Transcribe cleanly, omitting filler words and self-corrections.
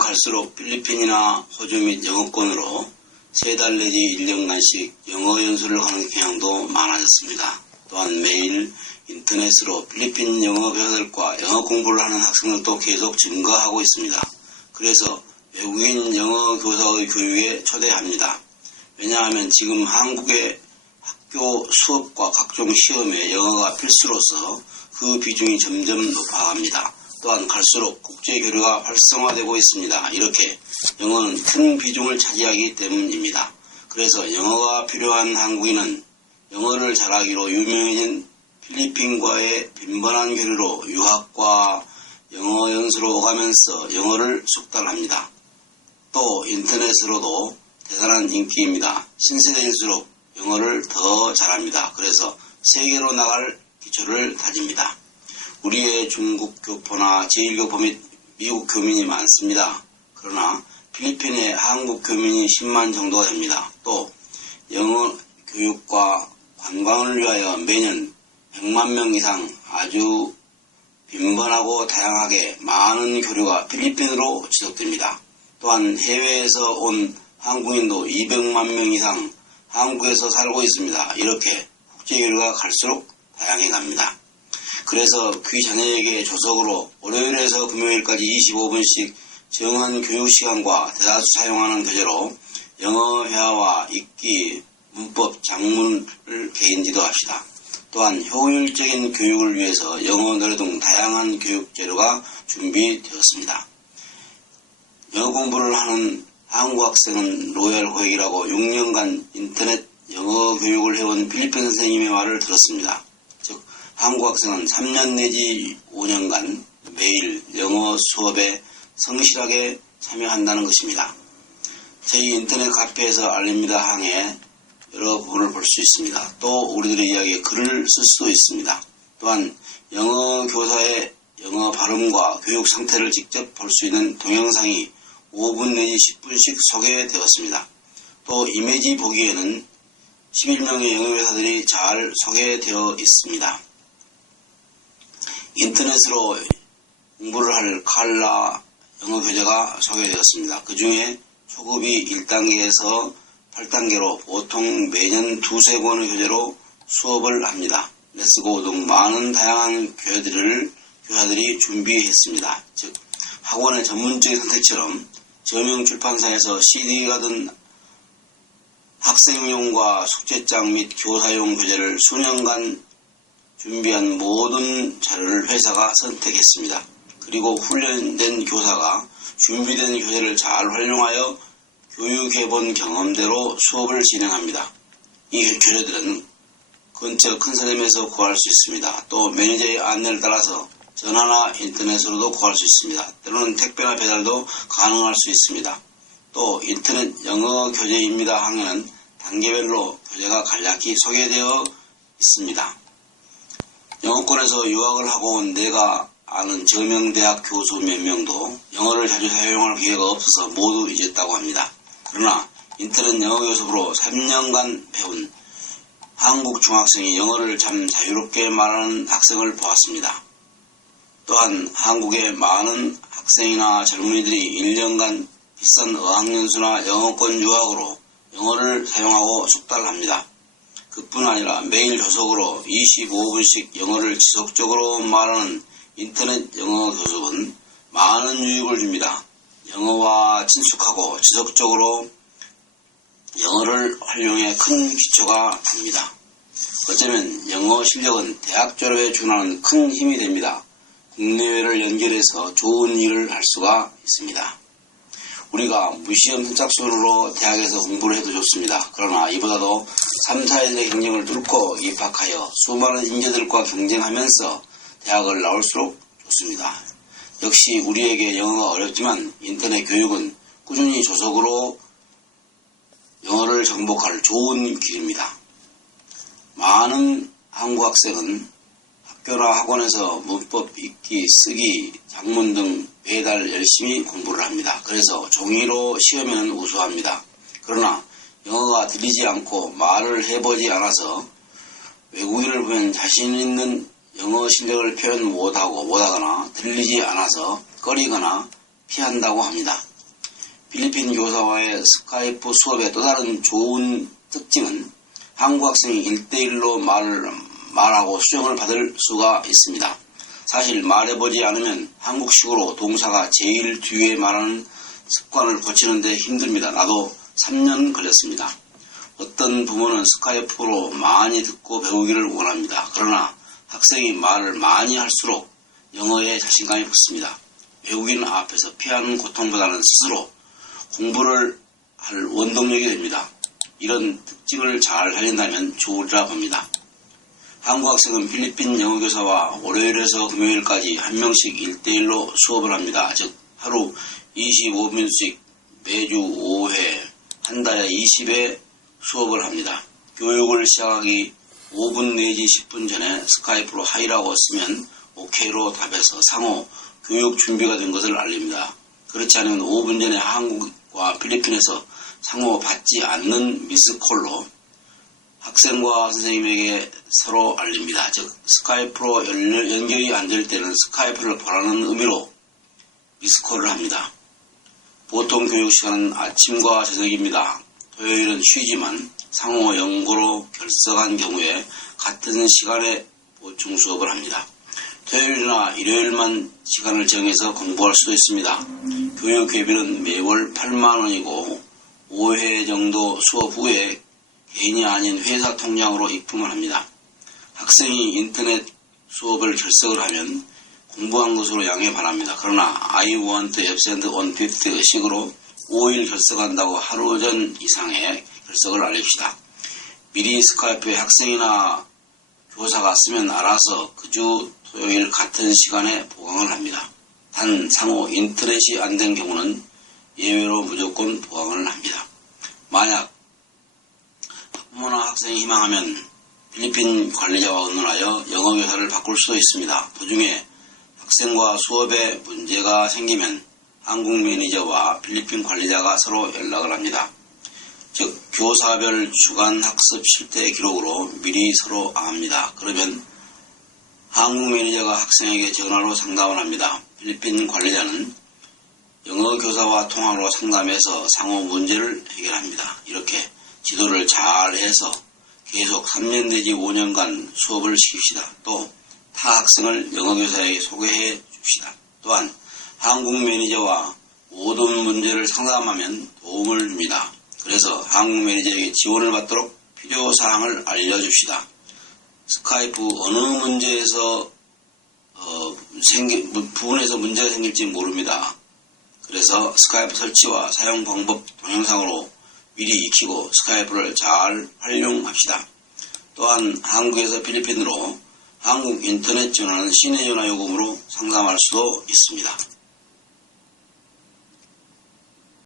갈수록 필리핀이나 호주 및 영어권으로 3달 내지 1년간씩 영어 연수를 하는 경향도 많아졌습니다. 또한 매일 인터넷으로 필리핀 영어 교사들과 영어 공부를 하는 학생들도 계속 증가하고 있습니다. 그래서 외국인 영어 교사의 교육에 초대합니다. 왜냐하면 지금 한국의 학교 수업과 각종 시험에 영어가 필수로서 그 비중이 점점 높아갑니다. 또한 갈수록 국제교류가 활성화되고 있습니다. 이렇게 영어는 큰 비중을 차지하기 때문입니다. 그래서 영어가 필요한 한국인은 영어를 잘하기로 유명해진 필리핀과의 빈번한 교류로 유학과 영어 연수로 오가면서 영어를 숙달합니다. 또 인터넷으로도 대단한 인기입니다. 신세대일수록 영어를 더 잘합니다. 그래서 세계로 나갈 기초를 다집니다. 우리의 중국 교포나 제1교포 및 미국 교민이 많습니다. 그러나 필리핀에 한국 교민이 10만 정도가 됩니다. 또 영어 교육과 관광을 위하여 매년 100만 명 이상 아주 빈번하고 다양하게 많은 교류가 필리핀으로 지속됩니다. 또한 해외에서 온 한국인도 200만 명 이상 한국에서 살고 있습니다. 이렇게 국제교류가 갈수록 다양해 갑니다. 그래서 귀 자녀에게 조석으로 월요일에서 금요일까지 25분씩 정한 교육시간과 대다수 사용하는 교재로 영어 회화와 읽기, 문법, 작문을 개인 지도합시다. 또한 효율적인 교육을 위해서 영어 노래 등 다양한 교육 재료가 준비되었습니다. 영어 공부를 하는 한국 학생은 로얄 고액이라고 6년간 인터넷 영어 교육을 해온 필리핀 선생님의 말을 들었습니다. 즉 한국 학생은 3년 내지 5년간 매일 영어 수업에 성실하게 참여한다는 것입니다. 저희 인터넷 카페에서 알립니다 항에 여러 부분을 볼 수 있습니다. 또 우리들의 이야기에 글을 쓸 수도 있습니다. 또한 영어 교사의 영어 발음과 교육 상태를 직접 볼 수 있는 동영상이 5분 내지 10분씩 소개되었습니다. 또 이미지 보기에는 11명의 영어 교사들이 잘 소개되어 있습니다. 인터넷으로 공부를 할 칼라 영어 교재가 소개되었습니다. 그 중에 초급이 1단계에서 8단계로 보통 매년 2-3권의 교재로 수업을 합니다. 레츠고 등 많은 다양한 교재들을 준비했습니다. 즉 학원의 전문적인 선택처럼 저명 출판사에서 CD가 든 학생용과 숙제장 및 교사용 교재를 수년간 준비한 모든 자료를 회사가 선택했습니다. 그리고 훈련된 교사가 준비된 교재를 잘 활용하여 교육해본 경험대로 수업을 진행합니다. 이 교재들은 근처 큰 서점에서 구할 수 있습니다. 또 매니저의 안내를 따라서 전화나 인터넷으로도 구할 수 있습니다. 때로는 택배나 배달도 가능할 수 있습니다. 또 인터넷 영어 교재입니다 항에는 단계별로 교재가 간략히 소개되어 있습니다. 영어권에서 유학을 하고 온 내가 아는 저명 대학 교수 몇 명도 영어를 자주 사용할 기회가 없어서 모두 잊었다고 합니다. 그러나 인터넷 영어 교습으로 3년간 배운 한국 중학생이 영어를 참 자유롭게 말하는 학생을 보았습니다. 또한 한국의 많은 학생이나 젊은이들이 1년간 비싼 어학연수나 영어권 유학으로 영어를 사용하고 숙달합니다. 그뿐 아니라 매일 조석으로 25분씩 영어를 지속적으로 말하는 인터넷 영어 교습은 많은 유익을 줍니다. 영어와 친숙하고 지속적으로 영어를 활용해 큰 기초가 됩니다. 어쩌면 영어 실력은 대학 졸업에 준하는 큰 힘이 됩니다. 국내외를 연결해서 좋은 일을 할 수가 있습니다. 우리가 무시험 선착순으로 대학에서 공부를 해도 좋습니다. 그러나 이보다도 3, 4일의 경쟁을 뚫고 입학하여 수많은 인재들과 경쟁하면서 대학을 나올수록 좋습니다. 역시 우리에게 영어가 어렵지만 인터넷 교육은 꾸준히 조석으로 영어를 정복할 좋은 길입니다. 많은 한국 학생은 학교나 학원에서 문법 읽기, 쓰기, 작문 등 매달 열심히 공부를 합니다. 그래서 종이로 시험에는 우수합니다. 그러나 영어가 들리지 않고 말을 해보지 않아서 외국인을 보면 자신 있는 영어 실력을 표현 못하거나 들리지 않아서 꺼리거나 피한다고 합니다. 필리핀 교사와의 스카이프 수업의 또 다른 좋은 특징은 한국 학생이 1대1로 말하고 수정을 받을 수가 있습니다. 사실 말해보지 않으면 한국식으로 동사가 제일 뒤에 말하는 습관을 고치는데 힘듭니다. 나도 3년 걸렸습니다. 어떤 부모는 스카이프로 많이 듣고 배우기를 원합니다. 그러나 학생이 말을 많이 할수록 영어에 자신감이 붙습니다. 외국인 앞에서 피하는 고통보다는 스스로 공부를 할 원동력이 됩니다. 이런 특징을 잘 살린다면 좋으리라 봅니다. 한국 학생은 필리핀 영어교사와 월요일에서 금요일까지 한 명씩 1대1로 수업을 합니다. 즉 하루 25분씩 매주 5회, 한 달에 20회 수업을 합니다. 교육을 시작하기 5분 내지 10분 전에 스카이프로 하이라고 쓰면 OK로 답해서 상호 교육 준비가 된 것을 알립니다. 그렇지 않으면 5분 전에 한국과 필리핀에서 상호 받지 않는 미스콜로 학생과 선생님에게 서로 알립니다. 즉 스카이프로 연결이 안 될 때는 스카이프를 보라는 의미로 미스콜을 합니다. 보통 교육 시간은 아침과 저녁입니다. 토요일은 쉬지만 상호 연고로 결석한 경우에 같은 시간에 보충 수업을 합니다. 토요일이나 일요일만 시간을 정해서 공부할 수도 있습니다. 교육개비는 매월 8만원이고 5회 정도 수업 후에 개인이 아닌 회사 통장으로 입금을 합니다. 학생이 인터넷 수업을 결석을 하면 공부한 것으로 양해 바랍니다. 그러나 I want absent on 5th 식으로 5일 결석한다고 하루 전 이상의 결석을 알립시다. 미리 스카이프에 학생이나 교사가 쓰면 알아서 그 주 토요일 같은 시간에 보강을 합니다. 단 상호 인터넷이 안 된 경우는 예외로 무조건 보강을 합니다. 만약 학부모나 학생이 희망하면 필리핀 관리자와 의논하여 영어교사를 바꿀 수도 있습니다. 도중에 학생과 수업에 문제가 생기면 한국 매니저와 필리핀 관리자가 서로 연락을 합니다. 즉 교사별 주간 학습 실태 기록으로 미리 서로 압니다. 그러면 한국 매니저가 학생에게 전화로 상담을 합니다. 필리핀 관리자는 영어 교사와 통화로 상담해서 상호 문제를 해결합니다. 이렇게 지도를 잘 해서 계속 3년 내지 5년간 수업을 시킵시다. 또 타 학생을 영어 교사에게 소개해 줍시다. 또한 한국 매니저와 모든 문제를 상담하면 도움을 줍니다. 그래서 한국 매니저에게 지원을 받도록 필요사항을 알려줍시다. 스카이프 어느 문제에서 부분에서 문제가 생길지 모릅니다. 그래서 스카이프 설치와 사용 방법 동영상으로 미리 익히고 스카이프를 잘 활용합시다. 또한 한국에서 필리핀으로 한국 인터넷 전화는 시내 전화 요금으로 상담할 수도 있습니다.